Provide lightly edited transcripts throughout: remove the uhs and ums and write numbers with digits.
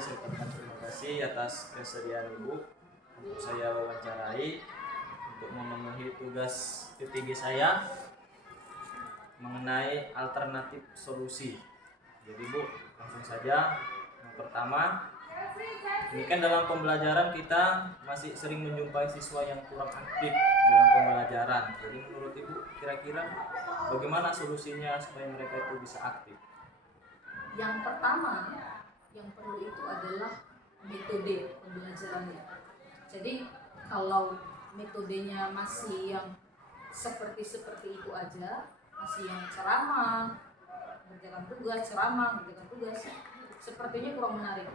saya ucapkan terima kasih atas kesediaan Ibu untuk saya wawancarai untuk memenuhi tugas PPG saya mengenai alternatif solusi. Jadi Bu, langsung saja. Yang pertama, ini kan dalam pembelajaran kita masih sering menjumpai siswa yang kurang aktif dalam pembelajaran. Jadi menurut Ibu kira-kira bagaimana solusinya supaya mereka itu bisa aktif? Yang pertama yang perlu itu adalah metode pembelajarannya. Jadi kalau metodenya masih yang seperti itu aja, masih yang ceramah, mengerjakan tugas, sepertinya kurang menarik.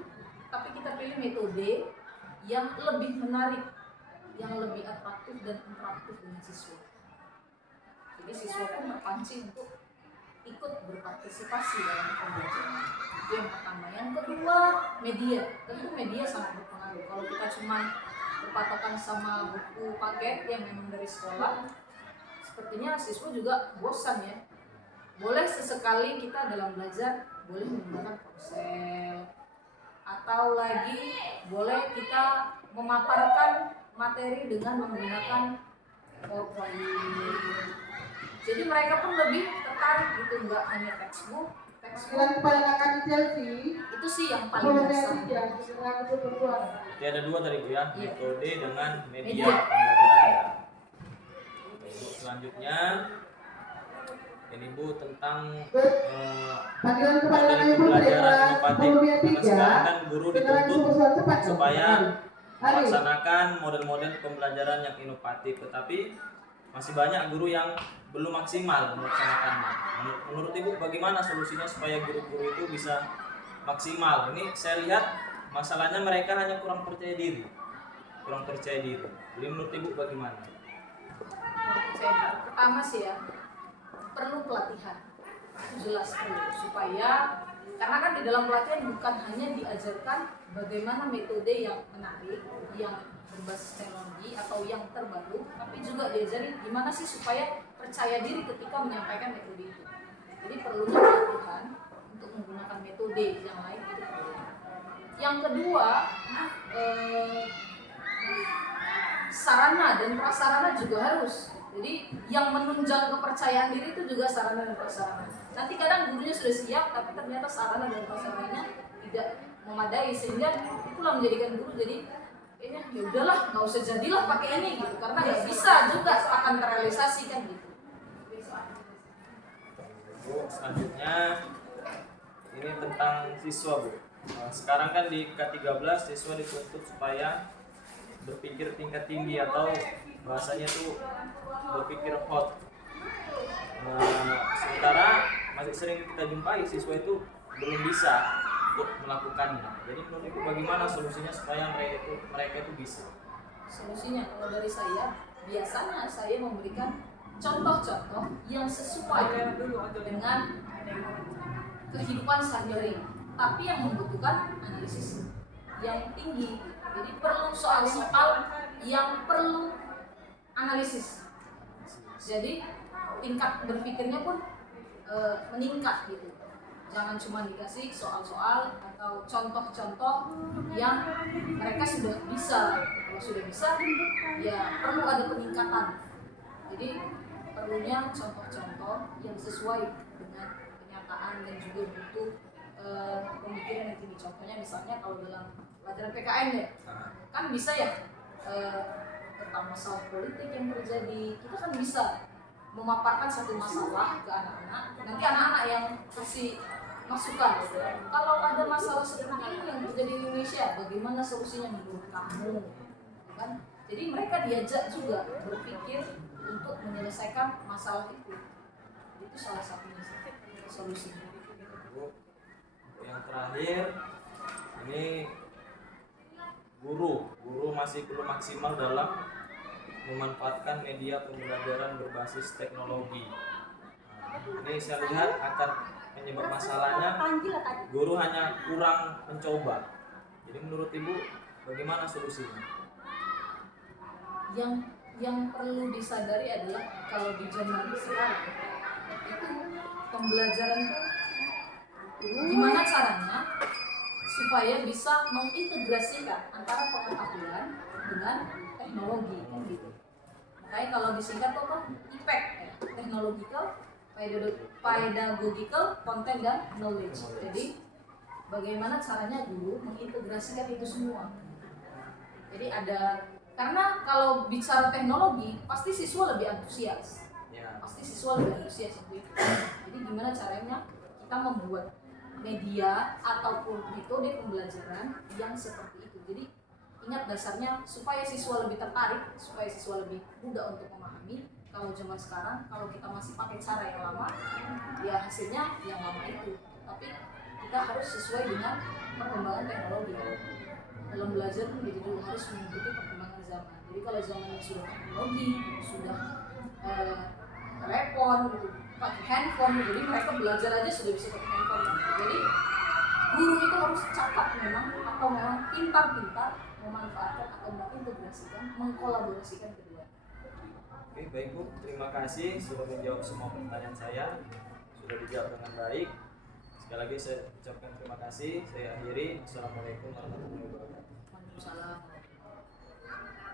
Tapi kita pilih metode yang lebih menarik, yang lebih atraktif dan interaktif dengan siswa. Jadi siswa pun terpancing untuk ikut berpartisipasi dalam pembelajaran. Itu yang pertama. Yang kedua, media. Tentu media sangat berpengaruh. Kalau kita cuma berpatokan sama buku paket yang memang dari sekolah, sepertinya siswa juga bosan ya. Boleh sesekali kita dalam belajar boleh menggunakan ponsel, atau lagi boleh kita memaparkan materi dengan menggunakan PowerPoint. Jadi mereka pun lebih tertarik gitu, nggak hanya textbook. Itu sih yang paling besar. Jadi ada dua tadi Bu ya, Iya. metode dengan media pembelajaran. Ibu selanjutnya ini Bu tentang model pembelajaran inovatif. Karena sekarang kan guru dituntut supaya melaksanakan model-model pembelajaran yang inovatif, tetapi masih banyak guru yang belum maksimal melaksanakannya. Menurut Ibu bagaimana solusinya supaya guru-guru itu bisa maksimal? Ini saya lihat masalahnya mereka hanya kurang percaya diri. Jadi menurut Ibu bagaimana? Pertama sih ya, perlu pelatihan. Jelas perlu, supaya karena kan di dalam pelatihan bukan hanya diajarkan bagaimana metode yang menarik, yang berbasis teknologi atau yang terbaru, tapi juga diajari gimana sih supaya percaya diri ketika menyampaikan metode itu. Jadi perlunya pelatihan untuk menggunakan metode yang lain itu perlu. Yang kedua, sarana dan prasarana juga harus. Jadi yang menunjang kepercayaan diri itu juga sarana dan prasarana. Nanti kadang gurunya sudah siap, tapi ternyata sarana dan prasarananya tidak memadai, sehingga itulah menjadikan guru jadi ya udahlah, nggak usah jadilah pakai ini gitu, karena nggak bisa juga akan terrealisasi kan gitu. Bu, selanjutnya ini tentang siswa Bu. Sekarang kan di K13 siswa dituntut supaya berpikir tingkat tinggi atau bahasanya tuh berpikir hot. Sementara masih sering kita jumpai siswa itu belum bisa untuk melakukannya. Jadi menurut Ibu bagaimana solusinya supaya mereka itu bisa? Solusinya kalau dari saya, biasanya saya memberikan contoh-contoh yang sesuai dengan kehidupan sehari-hari, tapi yang membutuhkan analisis yang tinggi. Jadi perlu soal-soal yang perlu analisis. Jadi tingkat berpikirnya pun meningkat gitu. Jangan cuma dikasih soal-soal atau contoh-contoh yang mereka sudah bisa. Kalau sudah bisa, ya perlu ada peningkatan. Jadi perlunya contoh-contoh yang sesuai dengan kenyataan dan juga butuh pemikiran yang tinggi. Contohnya misalnya kalau dalam pelajaran PKN ya, kan bisa ya tentang masalah politik yang terjadi, kita kan bisa memaparkan satu masalah ke anak-anak, nanti anak-anak yang kasih masukan. Kalau ada masalah seperti ini yang terjadi di Indonesia, bagaimana solusinya menurut kamu? Kan? Jadi mereka diajak juga berpikir untuk menyelesaikan masalah itu. Itu salah satunya solusinya. Yang terakhir, ini guru masih belum maksimal dalam memanfaatkan media pembelajaran berbasis teknologi. Ini saya lihat akan penyebab masalahnya guru hanya kurang mencoba. Jadi menurut Ibu bagaimana solusinya? Yang perlu disadari adalah kalau di zaman sekarang itu pembelajaran itu gimana caranya supaya bisa mengintegrasikan antara pengetahuan dengan teknologi kan gitu. Makanya kalau disingkat tuh apa? IPEC ya. Technological, Pedagogical, Content dan Knowledge. Jadi bagaimana caranya guru mengintegrasikan itu semua. Jadi ada, karena kalau bicara teknologi pasti siswa lebih antusias. Ya. Pasti siswa lebih antusias untuk itu. Jadi gimana caranya kita membuat media ataupun metode pembelajaran yang seperti itu. Jadi ingat dasarnya supaya siswa lebih tertarik, supaya siswa lebih mudah untuk memahami. Kalau zaman sekarang, kalau kita masih pakai cara yang lama, ya hasilnya yang lama itu. Tapi kita harus sesuai dengan perkembangan teknologi. Dalam belajar pun gitu juga harus mengikuti perkembangan zaman. Jadi kalau zamannya sudah teknologi, sudah telepon, gitu, pakai handphone, jadi mereka belajar aja sudah bisa pakai handphone. Jadi guru itu harus cakap memang, atau memang pintar-pintar memanfaatkan atau mengintegrasikan, mengkolaborasikan kedua. Oke, baik Bu, terima kasih sudah menjawab semua pertanyaan saya, sudah dijawab dengan baik. Sekali lagi saya ucapkan terima kasih. Saya akhiri. Assalamualaikum warahmatullahi wabarakatuh. Waalaikumsalam.